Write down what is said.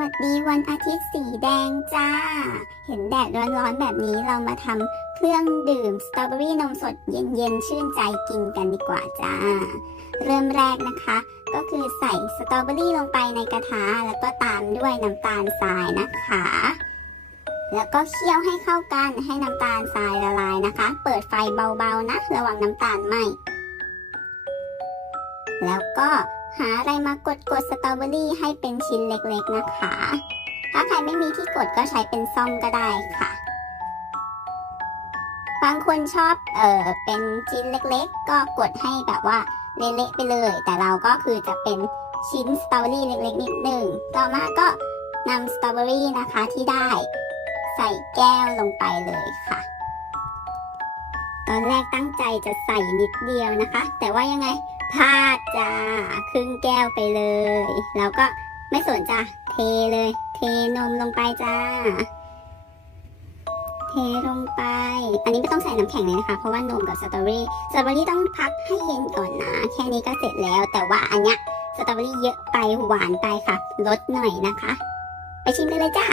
วัสดีวันอาทิตย์สีแดงจ้า เห็นแดดร้อนๆแบบนี้เรามาทำเครื่องดื่มสตรอเบอรี่นมสดเย็นๆ ชื่นใจกินกันดีกว่าจ้า เริ่มแรกนะคะ ก็คือใส่สตรอเบอรี่ลงไปในกระทะแล้วก็ตามด้วยน้ำตาลทรายนะคะ แล้วก็เคี่ยวให้เข้ากันให้น้ำตาลทรายละลายนะคะ เปิดไฟเบาๆนะ ระวังน้ำตาลไหมแล้วก็ หาอะไรมากดกดสตรอเบอรี่ให้เป็นชิ้นเล็กๆนะคะ ถ้าใครไม่มีที่กดก็ใช้เป็นซ่อมก็ได้ค่ะ บางคนชอบเออเป็นชิ้นเล็กๆ ก็กดให้แบบว่าเละๆไปเลย แต่เราก็คือจะเป็นชิ้นสตรอเบอรี่เล็กๆนิดหนึ่งต่อมาก็นำสตรอเบอรี่นะคะที่ได้ ใส่แก้วลงไปเลยค่ะ ตอนแรกตั้งใจจะใส่นิดเดียวนะคะ แต่ว่ายังไง พลาดจ้าครึ่งแก้วไปเลย แล้วก็ไม่สนจ้ะเทเลย เทนมลงไปจ้า เทลงไป อันนี้ไม่ต้องใส่น้ำแข็งเลยนะคะ เพราะว่านมกับสตรอเบอรี่สตรอเบอรี่ต้องพักให้เย็นก่อนนะ แค่นี้ก็เสร็จแล้ว แต่ว่าอันเนี้ยสตรอเบอรี่เยอะไปหวานไปค่ะ ลดหน่อยนะคะ ไปชิมกันเลยจ้า